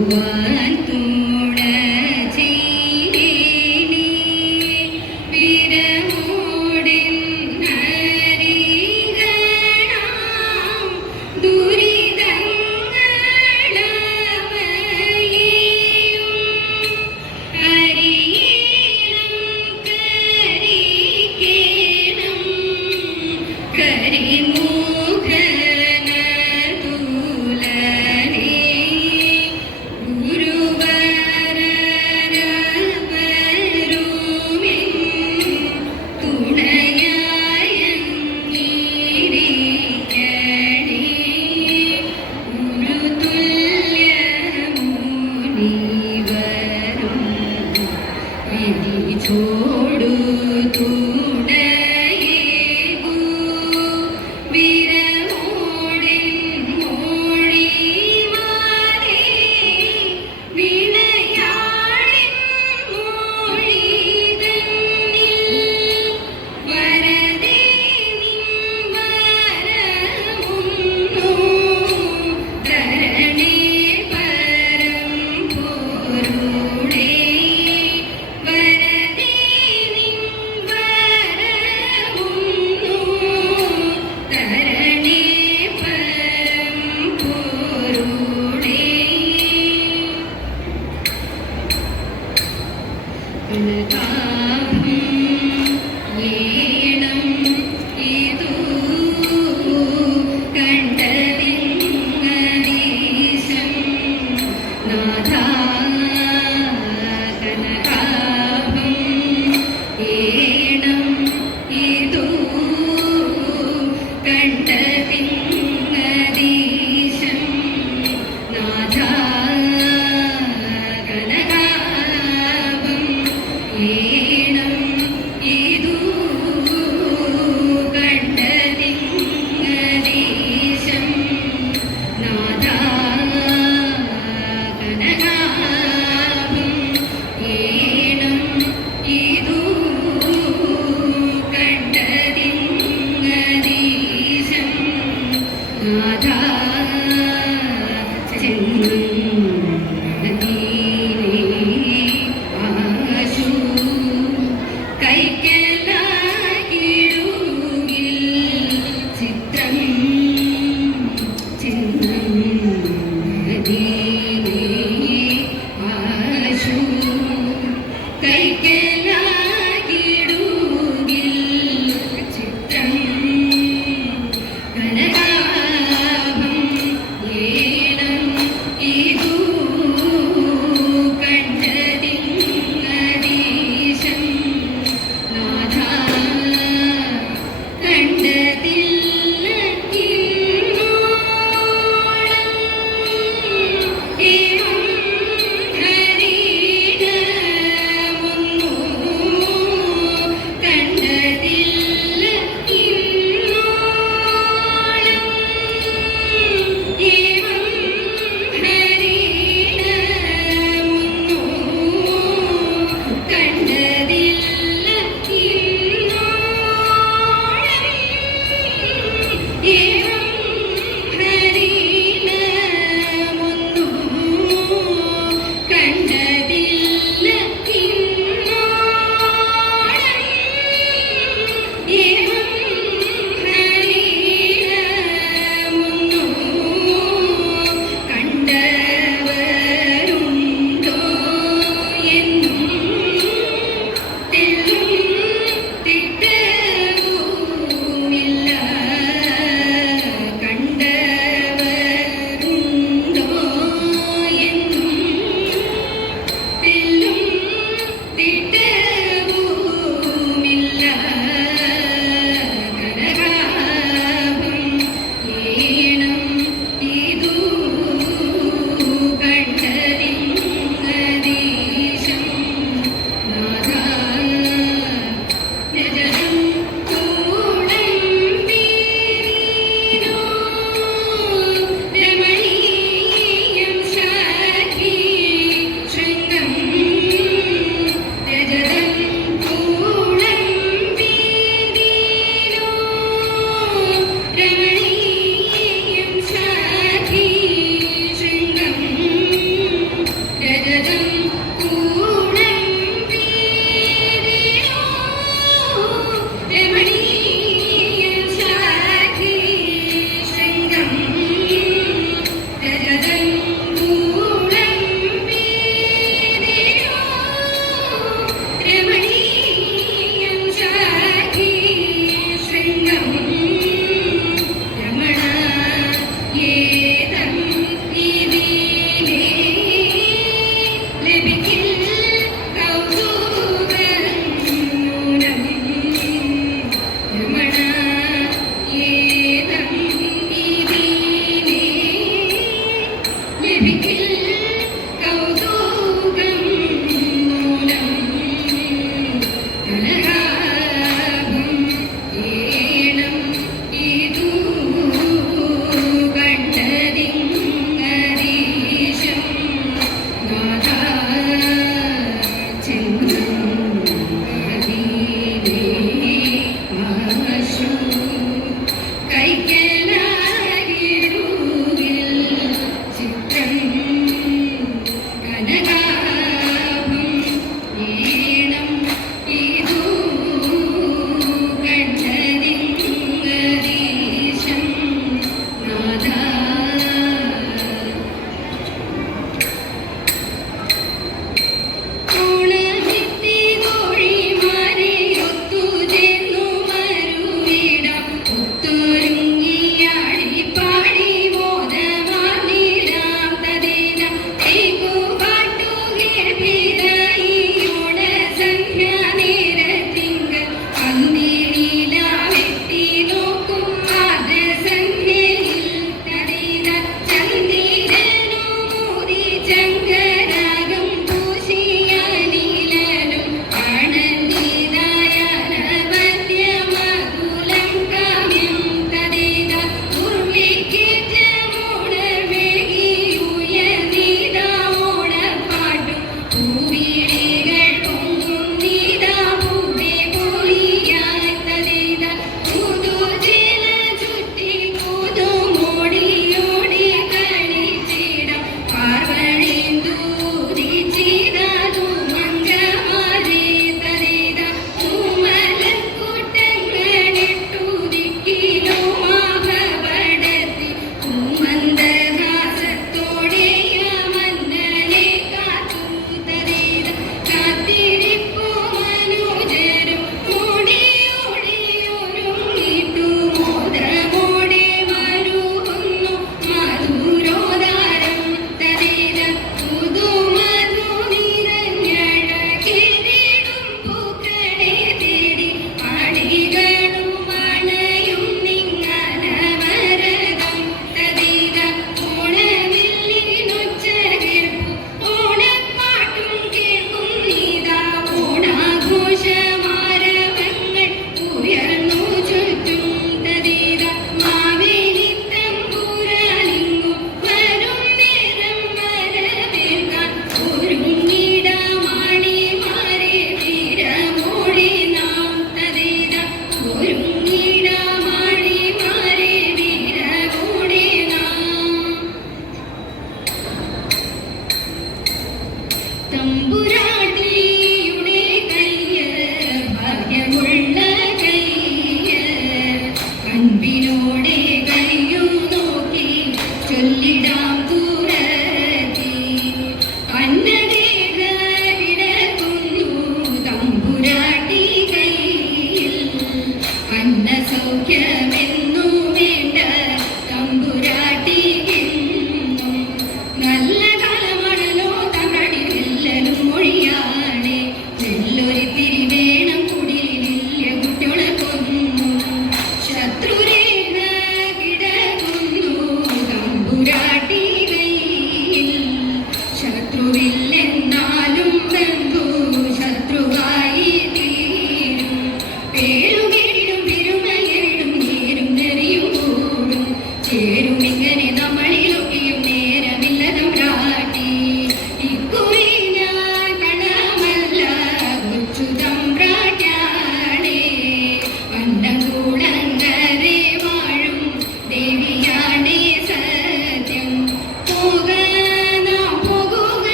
One.